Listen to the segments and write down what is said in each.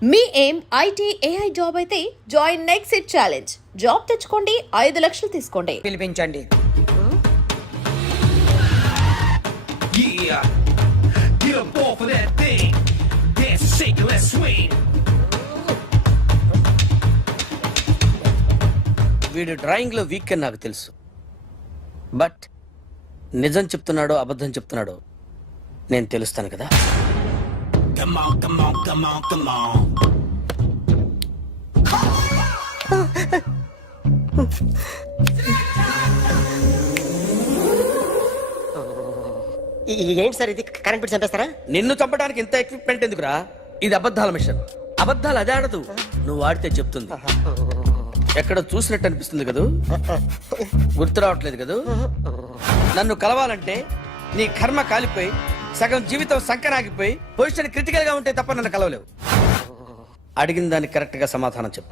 మీ ఏం IT AI job అయితే join next it challenge. Job తెచ్చుకోండి, 5 లక్షలు తీసుకోండి. పిలిపించండి. Yeah, get up off of that thing. Dance and shake and let's swing. వీడు drawing లో week అని నాకు తెలుసు, బట్ నిజం చెప్తున్నాడో అబద్ధం చెప్తున్నాడో నేను తెలుస్తాను కదా. Come on, come on, come on, come on. ఏంటి సార్ ఇది? కరెంట్ బిల్ చంపేస్తారా? నిన్ను చంపడానికి ఇంత ఎక్విప్మెంట్ ఎందుకురా? ఇది అబద్ధాల మిషన్. అబద్ధాలు అదే ఆడదు, నువ్వు ఆడితే చెప్తుంది. ఎక్కడ చూసినట్టు అనిపిస్తుంది కదూ, గుర్తు రావట్లేదు కదూ. నన్ను కలవాలంటే నీ కర్మ కాలిపోయి సగం జీవితం సంకనాగిపోయి పొజిషన్ క్రిటికల్ గా ఉంటే తప్ప నన్ను కలవలేవు. అడిగిన దానికి కరెక్ట్ గా సమాధానం చెప్పు.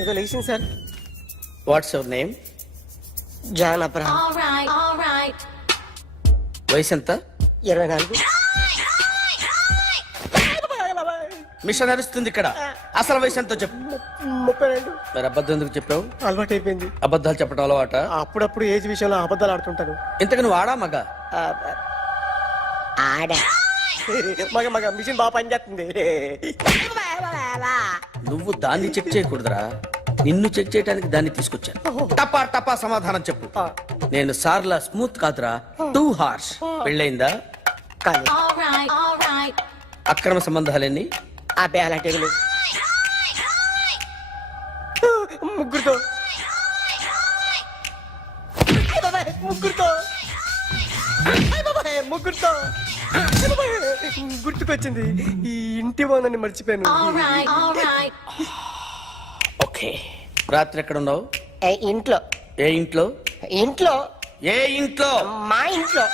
ఏదో లేచింది sir. What's your name? John Abraham. వయసు ఎంత? 24. మిషన్ నడుస్తుంది ఇక్కడ. అసలు వయసు ఎంతో చెప్పు. 32. మరి అబద్ధం ఎందుకు చెప్పావు? అలవాటు అయిపోయింది. అబద్ధాలు చెప్పడం అలవాట? అప్పుడప్పుడు ఏజ్ విషయంలో అబద్ధాలు ఆడుతుంటాను. ఇంతకు నువ్వు ఆడా మగ? ఆడా. మగ మగ మిషన్ బాగా పనిచేస్తుంది. నువ్వు దాన్ని చెక్ చేయకూడదురా, నిన్ను చెక్ చేయడానికి దాన్ని తీసుకొచ్చాను. టపా టపా సమాధానం చెప్పు. నేను సార్లా స్మూత్ కాదురా, టూ హార్ష్. పెళ్ళయిందా? కానీ అక్రమ సంబంధాలన్నీ? అబ్బే అలాంటి లేవు. ముగ్గురుతో ముగ్గురుతో ముగ్గురుతో గుర్తుకొచ్చింది. ఈ ఇంటి బాగుందని మర్చిపోయాను. ఓకే, రాత్రి ఎక్కడ ఉన్నావు? ఇంట్లో. ఏ ఇంట్లో? ఇంట్లో. ఏ ఇంట్లో? మా ఇంట్లో.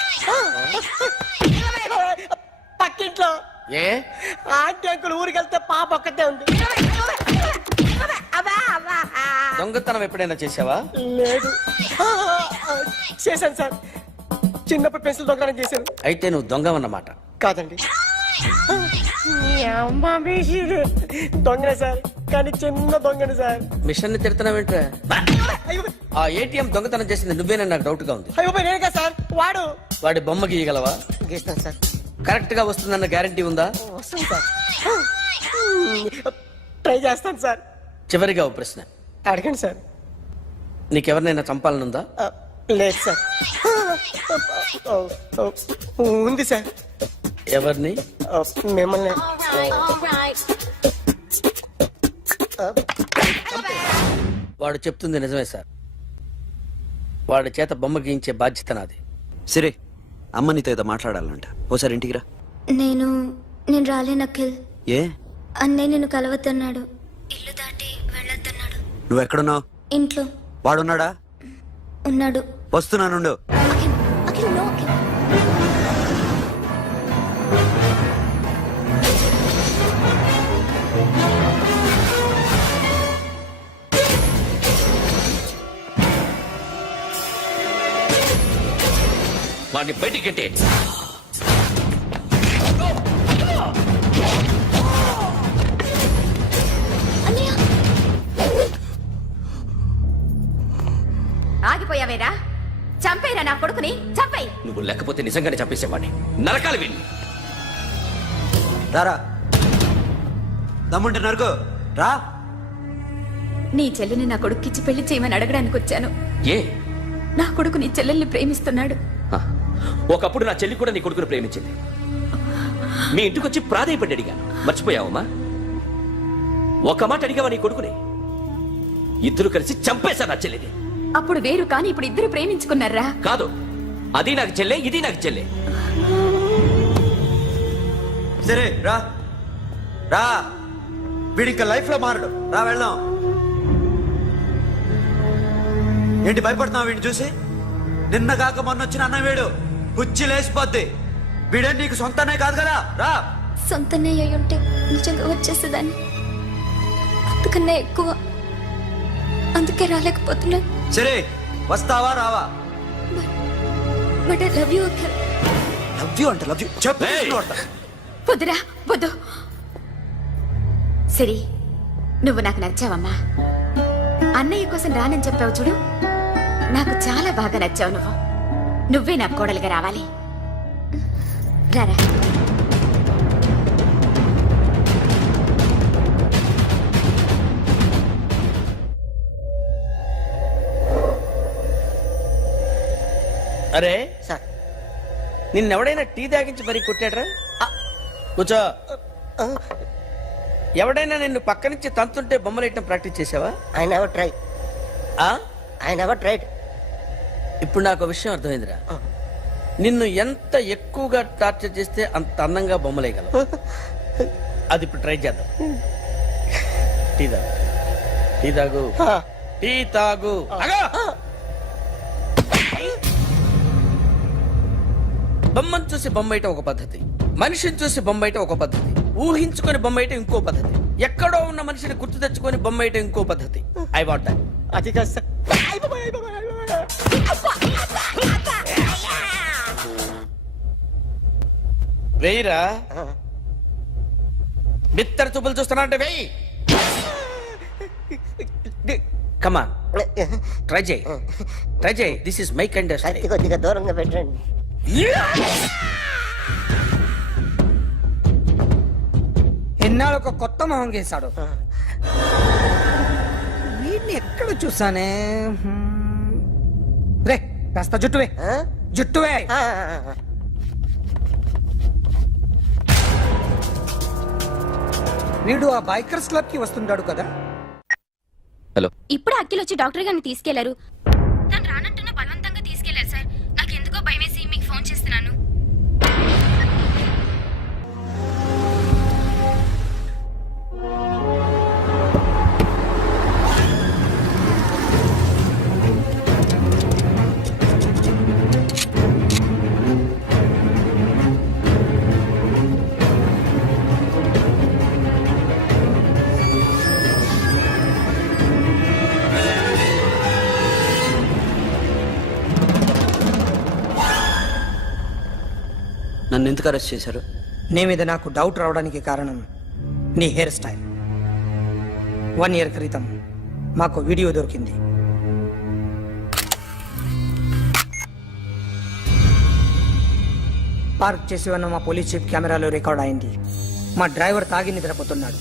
పక్కింట్లో. ఏ ఆంటీ అంకుల్ ఊరికి వెళ్తే పాప ఒక్కతే ఉంది. దొంగతనం ఎప్పుడైనా చేసావా? లేదు. చేశాను సార్, చిన్నప్పుడు పెన్సిల్ దొంగతనం చేశాను. అయితే నువ్వు దొంగవన్నమాట. కాదండి, దొంగనే సార్, కానీ చిన్న దొంగని సార్. మిషన్ ని తిడుతున్నావేంట్రా? ఆ ఏటీఎం దొంగతనం చేసింది నువ్వేనని నాకు డౌట్ గా ఉంది. అయ్యో నేనే కదా సార్. వాడి బొమ్మ గీయగలవా? గీస్తాను సార్. కరెక్ట్ గా వస్తుందన్న గ్యారంటీ ఉందా? వస్తాను సార్, ట్రై చేస్తాను సార్. చివరిగా ఓ ప్రశ్న అడగండి సార్. నీకెవరినైనా చంపాలనుందా? లేదు సార్. ఉంది సార్. ఎవరిని? మిమ్మల్ని. వాడు చెప్తుంది నిజమే సార్. వాడి చేత బొమ్మ గీయించే బాధ్యత నాది. సరే, అమ్మ నీతో ఏదో మాట్లాడాలంట, ఓసారి ఇంటికి రా. నేను రాలేను అఖిల్. ఏ? అన్నయ్య నిన్ను కలవద్దన్నాడు, ఇల్లు దాటి వెళ్ళొద్దన్నాడు. నువ్వు ఎక్కడున్నావు? ఇంట్లో. వాడున్నాడా? ఉన్నాడు. వస్తున్నానుండు. అఖిల్, అఖిల్, నో అఖిల్. వాడిని బయటికి గెట్టే. ఆగిపోయావేరా? చంపేరా నా కొడుకుని, చంపేయ్. నువ్వు లేకపోతే నిజంగానే చంపేసేవాడిని. నరకాలి వీడిని. రారా, దమ్ముంటే నరుకు రా. నీ చెల్లిని నా కొడుక్కిచ్చి పెళ్లి చేయమని అడగడానికి వచ్చాను. ఏ? నా కొడుకు నీ చెల్లెల్ని ప్రేమిస్తున్నాడు. ఒకప్పుడు నా చెల్లి కూడా నీ కొడుకును ప్రేమించింది. మీ ఇంటికి వచ్చి ప్రాధాయపడి అడిగాను, మర్చిపోయావమ్మా? ఒక మాట అడిగావా నీ కొడుకుని? ఇద్దరు కలిసి చంపేశా నా చెల్లిని. అప్పుడు వేరు, కానీ ఇప్పుడు ఇద్దరు ప్రేమించుకున్నారా? కాదు, అది నాకు చెల్లె, ఇది నాకు చెల్లె. సరే రా రా, వీడి ఇంకా లైఫ్ లో మారడు. రా వెళ్దాం. ఏంటి భయపడుతున్నావు వీడిని చూసి? నిన్న కాక మొన్న వచ్చిన అన్న వీడు పుచ్చి లేచిపోద్ది. వీడే నీకు సొంతనే కాదు కదా. రా. సొంతనే అయి ఉంటే నిజంగా వచ్చేసేదాన్ని, అంతకన్నా ఎక్కువ. అందుకే రాలేకపోతున్నా. సరే, వస్తావా రావా? But I love you Akhil. Love you అంటే లవ్ యూ చెప్పు. వద్దురా వద్దు. సిరి, నువ్వు నాకు నచ్చావమ్మా. అన్నయ్య కోసం రానని చెప్పావు చూడు, నాకు చాలా బాగా నచ్చావు. నువ్వే నాకు కోడలుగా రావాలి. రారా. అరే సార్ నిన్నెవడైనా టీ తాగించి మరీ కొట్టాడ్రా? కూర్చో. ఎవడైనా నిన్ను పక్క నుంచి తంతుంటే బొమ్మలేయటం ప్రాక్టీస్ చేసావా? I never try. ఆ? I never tried. ఇప్పుడు నాకు ఒక విషయం అర్థమైందిరా. నిన్ను ఎంత ఎక్కువగా టార్చర్ చేస్తే అంత అందంగా బొమ్మలేయగలవు. అది ఇప్పుడు ట్రై చేద్దాం. టీ తాగు, టీ తాగు, టీ తాగు. అగా! బొమ్మను చూసి బొమ్మేయటం ఒక పద్ధతి, మనిషిని చూసి బొమ్మేయటం ఒక పద్ధతి, ఊహించుకొని బొమ్మేయటం ఇంకో పద్ధతి, ఎక్కడో ఉన్న మనిషిని గుర్తు తెచ్చుకొని బొమ్మేయటం ఇంకో పద్ధతి. I want that. అది కాదు సార్. వెయ్యిరా. బిత్తర చూపులు చూస్తున్నా అంటే వెయ్యి. కమా, ట్రై చేయి, ట్రై చేయి. This is my kind. కత్తి కొద్దిగా దూరంగా పెట్టండి. ఎన్నాళ్ళు ఒక కొత్త మొహం గీశాడు. వీడిని ఎక్కడ చూసానే? రే కాస్త జుట్టువే, జుట్టువే. వీడు ఆ బైకర్స్ క్లబ్ కి వస్తుంటాడు కదా. ఇప్పుడు అఖిల్ వచ్చి డాక్టర్ గారిని తీసుకెళ్లారు. తను రానంటున్న బలవంతంగా తీసుకెళ్లారు సార్. నాకు ఎందుకో భయం వేసి మీకు ఫోన్ చేస్తున్నాను. నన్ను ఎందుకు అరెస్ట్ చేశారు? నీ మీద నాకు డౌట్ రావడానికి కారణం నీ హెయిర్ స్టైల్. 1 year క్రితం మాకు వీడియో దొరికింది. పార్క్ చేసి ఉన్న మా పోలీస్ జీప్ కెమెరాలో రికార్డ్ అయింది. మా డ్రైవర్ తాగి నిద్రపోతున్నాడు.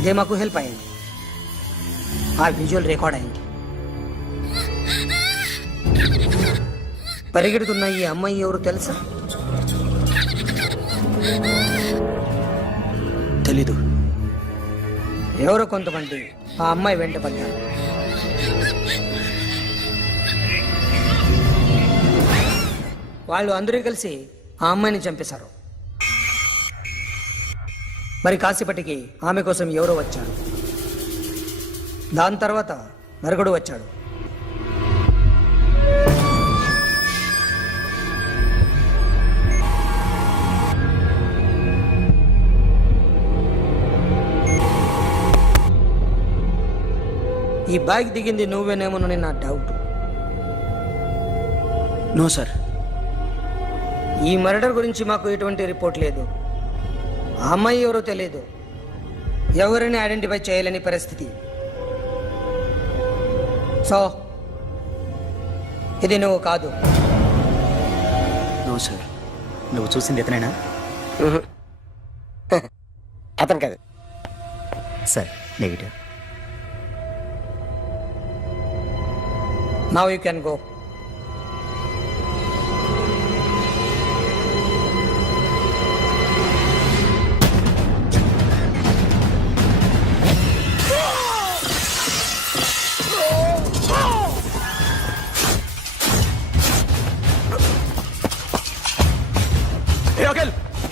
అదే మాకు హెల్ప్ అయింది. ఆ విజువల్ రికార్డ్ అయింది. పరిగెడుతున్న ఈ అమ్మాయి ఎవరు తెలుసా? తెలీదు. ఎవరో కొంతమంది ఆ అమ్మాయి వెంట పడ్డారు. వాళ్ళు అందరూ కలిసి ఆ అమ్మాయిని చంపేశారు. మరి కాసేపటికి ఆమె కోసం ఎవరో వచ్చారు. దాని తర్వాత నరకుడు వచ్చాడు. ఈ బైక్ దిగింది నువ్వేనేమోనని నా డౌట్. No sir. ఈ మర్డర్ గురించి మాకు ఎటువంటి రిపోర్ట్ లేదు. ఆ అమ్మాయి ఎవరో తెలియదు. ఎవరిని ఐడెంటిఫై చేయలేని పరిస్థితి. సో ఇది నువ్వు కాదు. No sir. నువ్వు చూసింది ఇతనేనా? అతను కాదు sir. Negative. Now you can go.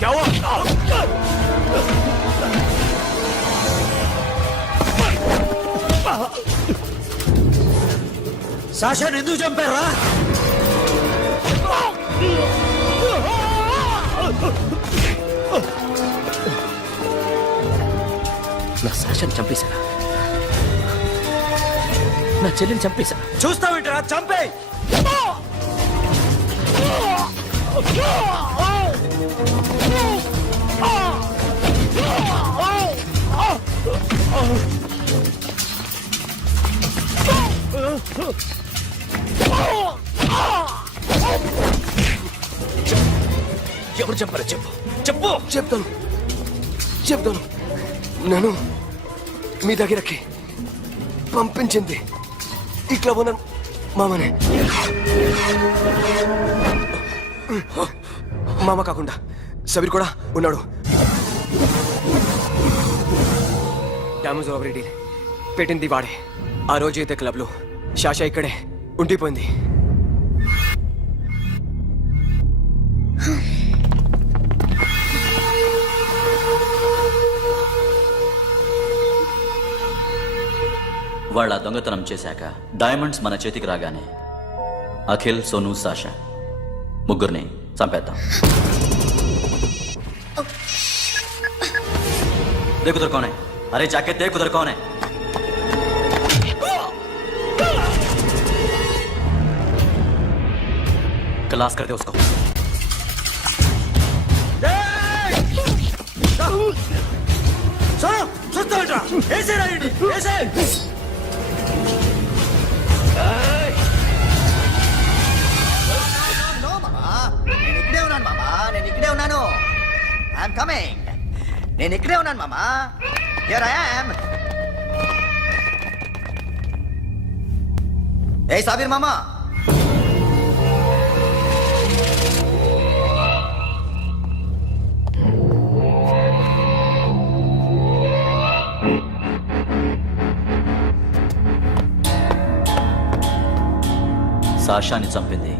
क्या हुआ? సాషాని ఎందుకు చంపారా? నా సాషాన్ని చంపేశారా? నా చెల్లిని చంపేశారా? చూస్తావేంటరా? చంపే. ఎవరు చెప్పారు చెప్పు చెప్పు. చెప్తాను నేను మీ దగ్గరకి పంపించింది ఇట్లా ఉన్న మామనే. మామ కాకుండా సబీర్ కూడా ఉన్నాడు. డ్యామేజ్ ఓవర్ డీల్ పెట్టింది వాడే. ఆ రోజు అయితే క్లబ్లో శాష ఇక్కడే ఉండిపోయింది. వాళ్ళ దొంగతనం చేశాక డైమండ్స్ మన చేతికి రాగానే అఖిల్, సోను, సాషా ముగ్గురిని చంపేద్దాం. देख उधर कौन है? अरे जाके देख उधर कौन है? क्लास कर दे उसको. सुनो सुनता बेटा ऐसे राइडी ऐसे I'm coming. నేను ఇక్కడే ఉన్నాను మామా. Here I am. ఏ సాబీర్ మామా, సాషాని చంపింది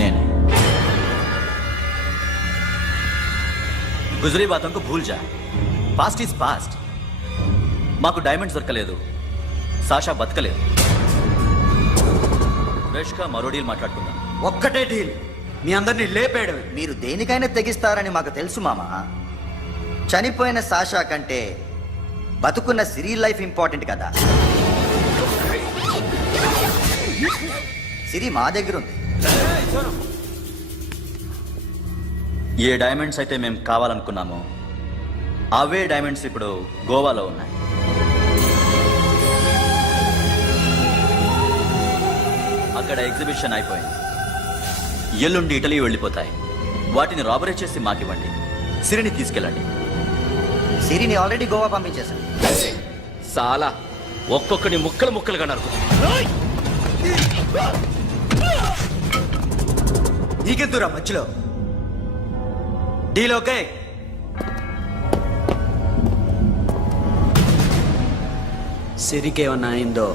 నేనే. గుజరీ బాతంకు భూల్ జా. Past is past. మాకు డైమండ్స్ దొరకలేదు, సాషా బతకలేదు. వేష్గా మరో డీల్ మాట్లాడుకుందాం. ఒక్కటే డీల్, మీ అందరినీ లేపేయడం. మీరు దేనికైనా తెగిస్తారని మాకు తెలుసు మామా. చనిపోయిన సాషా కంటే బతుకున్న సిరి లైఫ్ ఇంపార్టెంట్ కదా. సిరి మా దగ్గర ఉంది. ఏ డైమండ్స్ అయితే మేము కావాలనుకున్నామో అవే డైమండ్స్ ఇప్పుడు గోవాలో ఉన్నాయి. అక్కడ ఎగ్జిబిషన్ అయిపోయింది. ఎల్లుండి ఇటలీ వెళ్ళిపోతాయి. వాటిని రాబరీ చేసి మాకివ్వండి. సిరిని తీసుకెళ్ళండి. సిరిని ఆల్రెడీ గోవా పంపించేశాను. సాలా ఒక్కొక్కని ముక్కలు ముక్కలుగా నరుకు. నీకెందురా మధ్యలో? Deal okay? సిరికేమన్నా అయిందో?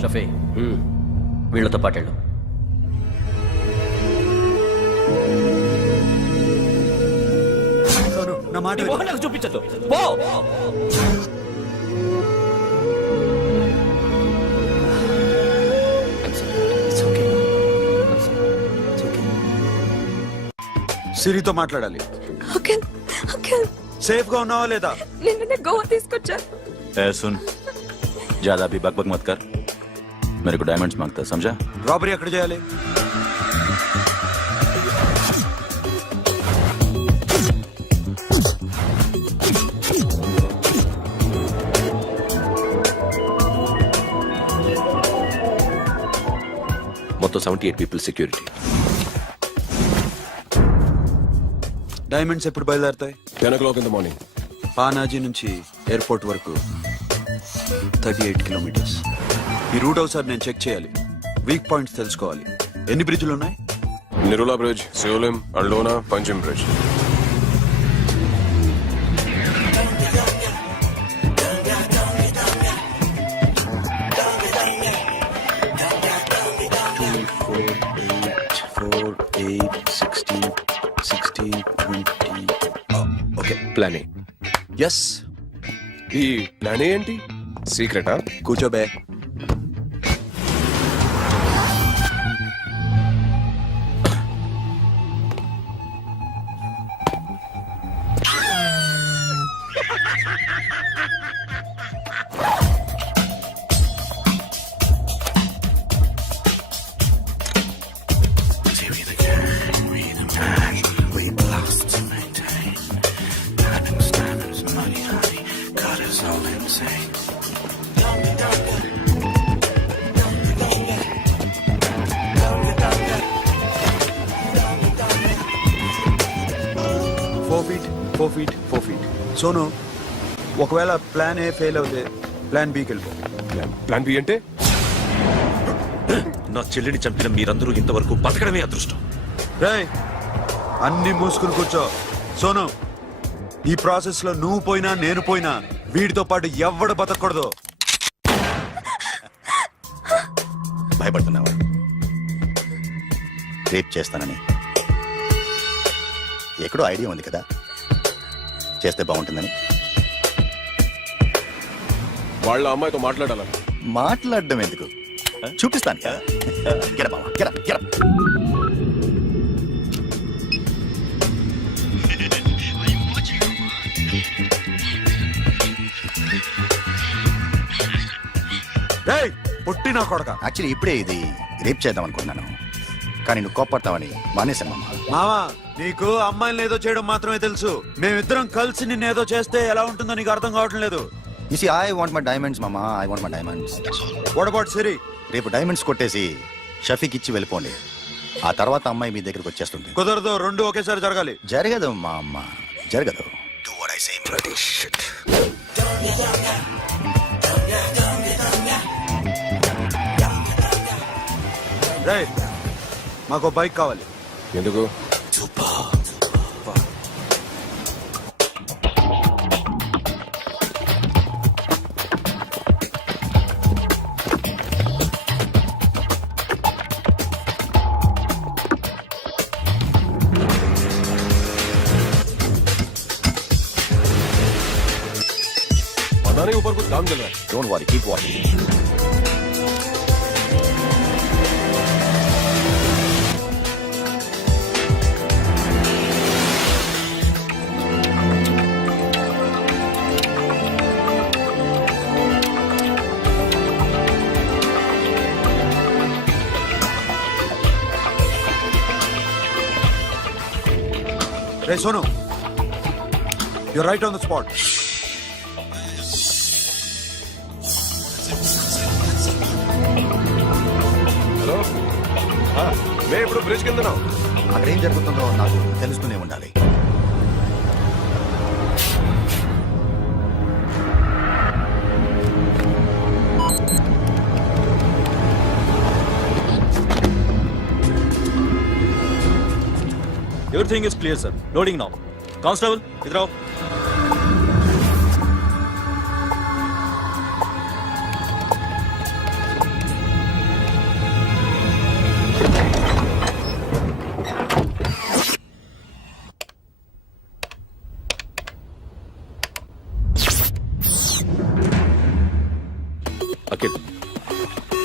షఫీ, వీళ్ళతో పాటేళ్ళు. నా మాట నీ మొహం నాకు చూపించద్దు. పో. సిరితో మాట్లాడాలి. సేఫ్ గా ఉన్నావా లేదా? గోవా తీసుకొచ్చారు. ए सुन, ज्यादा भी बकबक मत कर. मेरे को डायमंड्स मांगता है, समझा? रॉबरी ఎక్కడ చేయాలి? మొత్తం 78 పీపుల్ సెక్యూరిటీ. డైమండ్స్ ఎప్పుడు బయలుదేరుతాయి? 10 o'clock in the morning. Panaji నుంచి ఎయిర్పోర్ట్ వరకు 38 కిలోమీటర్స్. ఈ రూట్ ఒకసారి నేను చెక్ చేయాలి. వీక్ పాయింట్స్ తెలుసుకోవాలి. ఎన్ని బ్రిడ్జ్లు ఉన్నాయి? Nirula Bridge, Seolim, Aldona, Panjim Bridge. Okay, plan S. ఈ ప్లాన్ ఏంటి? సీక్రెటా? కూర్చోబే. 4 feet 4 feet. సోను, ఒకవేళ ప్లాన్ ఏ ఫెయిల్ అవుతే ప్లాన్ బికి వెళ్ళిపో. ప్లాన్ బి అంటే నా చెల్లిని చంపిన మీరందరూ ఇంతవరకు బతకడమే అదృష్టం. రేయ్, అన్ని మూసుకుని కూర్చో. సోను, ఈ ప్రాసెస్ లో నువ్వు పోయినా నేను పోయినా వీడితో పాటు ఎవ్వడు బతకూడదు. భయపడుతున్నావా? రేప్ చేస్తానని ఎక్కడో ఐడియా ఉంది కదా, చేస్తే బాగుంటుందని. వాళ్ళ అమ్మాయితో మాట్లాడాలని. మాట్లాడడం ఎందుకు, చూపిస్తాను కదా. గెర బావా, గెర గెర. రేయ్, పొట్టి నా కొడక. యాక్చువల్లీ ఇప్పుడే ఇది రేప్ చేద్దాం అనుకున్నాను, కానీ నువ్వు కోపడతావని మానేశాను మామ. మావా, నీకు అమ్మాయిని ఏదో చేయడం మాత్రమే తెలుసు. మేమిద్దరం కలిసి నిన్నేదో చేస్తే ఎలా ఉంటుందో నీకు అర్థం కావటం లేదు. You see, I want my diamonds, Mama. I want my diamonds. What about Siri? రేపు డైమండ్స్ కొట్టేసి షఫీక్ ఇచ్చి వెళ్ళిపోండి. ఆ తర్వాత అమ్మాయి మీ దగ్గరకు వచ్చేస్తుంది. కుదరదు, రెండు ఒకేసారి జరగాలి. జరగదు మా అమ్మ, జరగదు. Do what I say. రేయ్, మాకు బైక్ కావాలి. ఎందుకు? बनाने के ऊपर कुछ काम चल रहा है. Don't worry, keep watching. Hey, Sonu, you're right on the spot. Hello, మేము ఇప్పుడు బ్రిడ్జ్ కింద ఉన్నాం. అక్కడ ఏం జరుగుతుందో నాకు తెలుస్తూనే ఉండాలి. Everything is clear, sir. Loading now. Constable, idhar aao. Akhil,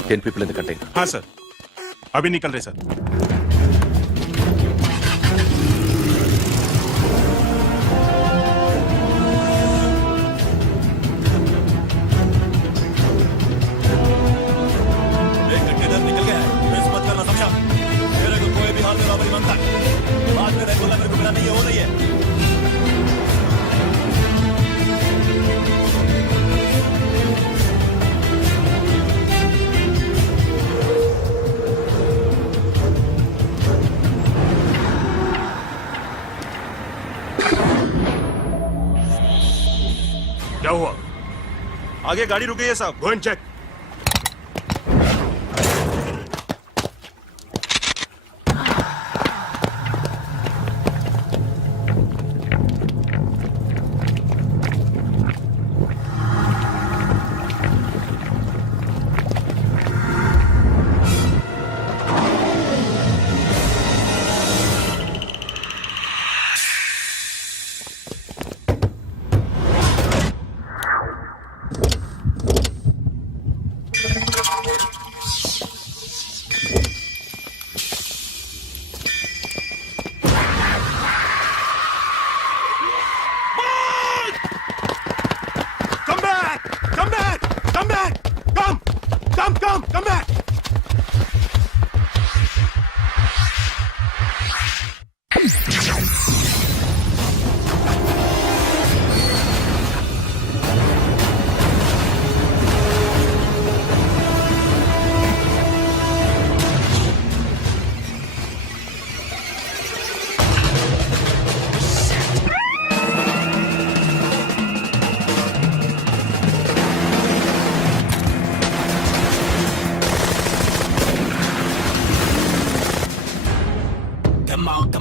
10 people in the container. हाँ सर, अभी निकल रहे सर. क्या हुआ? आगे गाड़ी रुक गई है साहब. Go and check.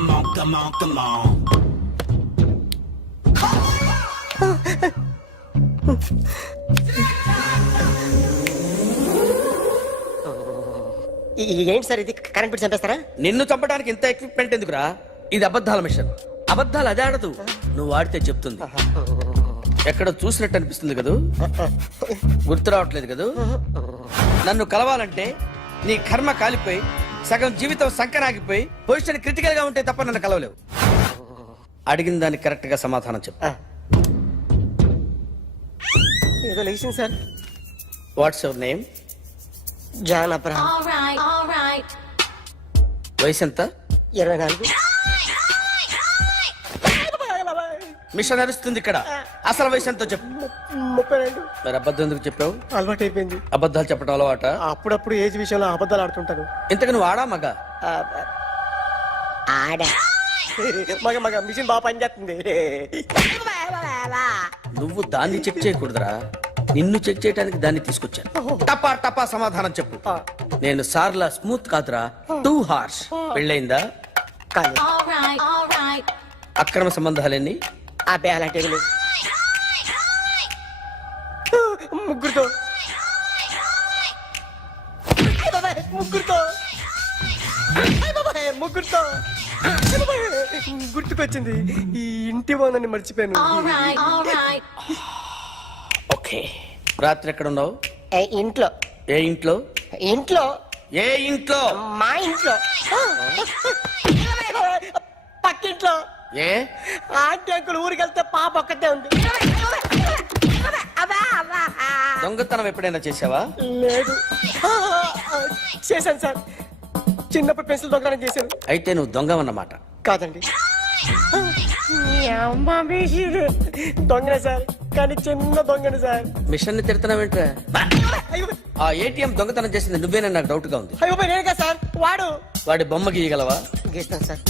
come on, come on, come on. ఏంటి సార్ ఇది కరెంట్ బిల్ చంపేస్తారా? నిన్ను చంపడానికి ఇంత ఎక్విప్మెంట్ ఎందుకురా? ఇది అబద్ధాల మిషన్. అబద్ధాలు అదే ఆడదు, నువ్వు ఆడితే చెప్తుంది. ఎక్కడ చూసినట్టు అనిపిస్తుంది కదూ? గుర్తు రావట్లేదు కదూ? నన్ను కలవాలంటే నీ కర్మ కాలిపోయి సగం జీవితం సంకనాగిపోయి పొజిషన్ క్రిటికల్ గా ఉంటే తప్ప నన్ను కలవలేవు. అడిగిన దానికి కరెక్ట్ గా సమాధానం చెప్పు. ఏదో లేచింది sir. What's your name? John Abraham. వయసు ఎంత? 24. మిషన్ నడుస్తుంది ఇక్కడ. అసలు వయసు ఎంతో చెప్పు. 32. మరి అబద్ధం ఎందుకు చెప్పావు? అలవాటు అయిపోయింది. అబద్ధాలు చెప్పడం అలవాట? అప్పుడప్పుడు ఏజ్ విషయంలో అబద్ధాలు ఆడుతుంటాను. ఇంతకు నువ్వు ఆడా మగ? ఆడా. మగ మగ మిషన్ బాగా పనిచేస్తుంది. నువ్వు దాన్ని చెక్ చేయకూడదురా, నిన్ను చెక్ చేయడానికి దాన్ని తీసుకొచ్చాను. టపా టపా సమాధానం చెప్పు. నేను సార్లా స్మూత్ కాదురా, టూ హార్ష్. పెళ్ళైందా? కానీ అక్రమ సంబంధాలన్నీ? అబ్బాయి అలాంటి ముగ్గురుతో ముగ్గురుతో గుర్తుకొచ్చింది. ఈ ఇంటి బాగుందని మర్చిపోయాను. ఓకే. రాత్రి ఎక్కడ ఉన్నావు? ఇంట్లో. ఏ ఇంట్లో? ఇంట్లో. ఏ ఇంట్లో? మా ఇంట్లో. పక్కింట్లో. ఏ ఆంటీ అంకుల్ ఊరికి వెళ్తే పాప ఒక్కతే ఉంది. దొంగతనం ఎప్పుడైనా చేసావా? లేదు. చేశాను సార్, చిన్నప్పుడు పెన్సిల్ దొంగతనం చేశాను. అయితే నువ్వు దొంగవన్నమాట. కాదండి, దొంగనే సార్, కానీ చిన్న దొంగని సార్. మిషన్ ని తిడుతున్నావేంట్రా? ఆ ఏటీఎం దొంగతనం చేసింది నువ్వేనని నాకు డౌట్ గా ఉంది. అయ్యో నేనే సార్. వాడి బొమ్మ గీయగలవా? గీస్తాను సార్.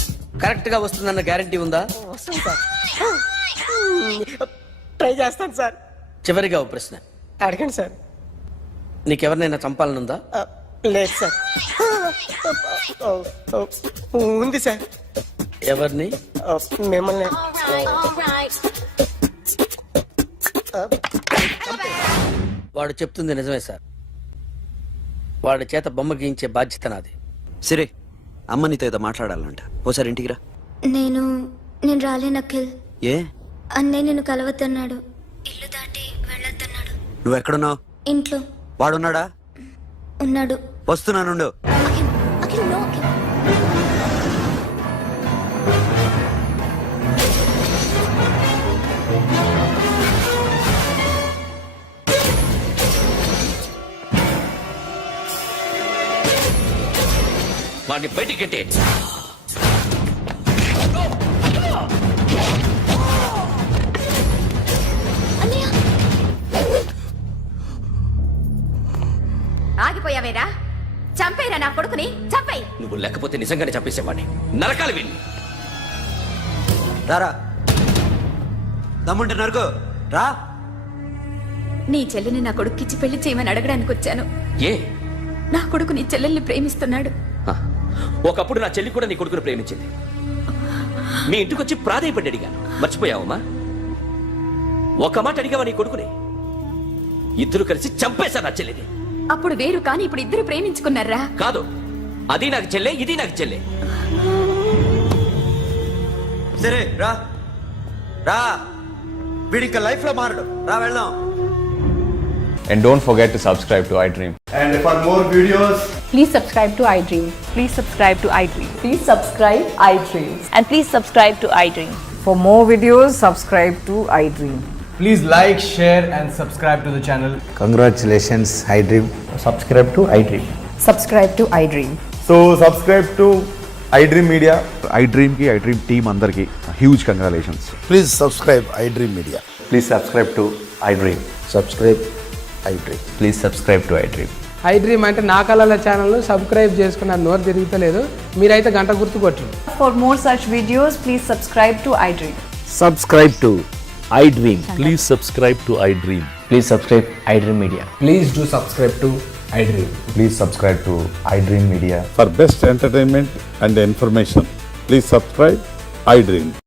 కరెక్ట్ గా వస్తుందన్న గ్యారంటీ ఉందా? వస్తాను సార్, ట్రై చేస్తాను సార్. చివరిగా ఓ ప్రశ్న అడగండి సార్. నీకెవరినైనా చంపాలనుందా? లేదు సార్. ఉంది సార్. ఎవరిని? మిమ్మల్ని. వాడు చెప్తుంది నిజమే సార్. వాడి చేత బొమ్మ గీయించే బాధ్యత నాది. సరే, అమ్మ నీతో ఏదో మాట్లాడాలంట. ఓసారి ఇంటికి రా. నేను రాలేను అఖిల్. ఏ? అన్నయ్య నిన్ను కలవద్దన్నాడు. ఇల్లు దాటి వెళ్ళొద్దన్నాడు. నువ్వు ఎక్కడున్నావు? ఇంట్లో వాడున్నాడా? ఉన్నాడు. వస్తున్నానుండు. అఖిల్, అఖిల్, నో అఖిల్. వాడిని బయటికి గెట్టే. ఆగిపోయావేరా? చంపేరా నా కొడుకుని, చంపేయ్. నువ్వు లేకపోతే నిజంగానే చంపేసేవాడిని. నరకాలి విని. రారా, దమ్ముంటే నరుకు రా. నీ చెల్లిని నా కొడుక్కిచ్చి పెళ్లి చేయమని అడగడానికి వచ్చాను. ఏ? నా కొడుకు నీ చెల్లెల్ని ప్రేమిస్తున్నాడు. ఆ, ఒకప్పుడు నా చెల్లి కూడా నీ కొడుకును ప్రేమించింది. మీ ఇంటికి వచ్చి ప్రాధాయపడి అడిగాను. మర్చిపోయావమ్మా? ఒక మాట అడిగావా నీ కొడుకుని? ఇద్దరు కలిసి చంపేశా నా చెల్లిని. అప్పుడు వేరు, కానీ ఇప్పుడు ఇద్దరు ప్రేమించుకున్నారా? కాదు, అది నాకు చెల్లె, ఇది నాకు చెల్లె. సరే రా రా, వీడిక లైఫ్ లో మారడు. రా వెళ్దాం. And don't forget to subscribe to iDream. And for more videos, please subscribe to iDream. Please subscribe to iDream. Please subscribe iDream. And please subscribe to iDream. For more videos, subscribe to iDream. please like, share and subscribe to the channel. Congratulations, iDream. Subscribe to iDream. Subscribe to iDream. So, subscribe to iDream Media. iDream ki, iDream team andarki huge congratulations. Please subscribe iDream Media. Please subscribe to iDream. Subscribe iDream. Please subscribe to iDream. iDream అంటే నా కళల channel subscribe చేసుకున్న నోరు తిరుగుతలేదు. మీరైతే గంట గుర్తు కొట్టండి. For more such videos, please subscribe to iDream. Subscribe to iDream. Please subscribe to iDream. Please subscribe iDream Media. Please do subscribe to iDream. Please subscribe to iDream Media. For best entertainment and information, please subscribe I dream.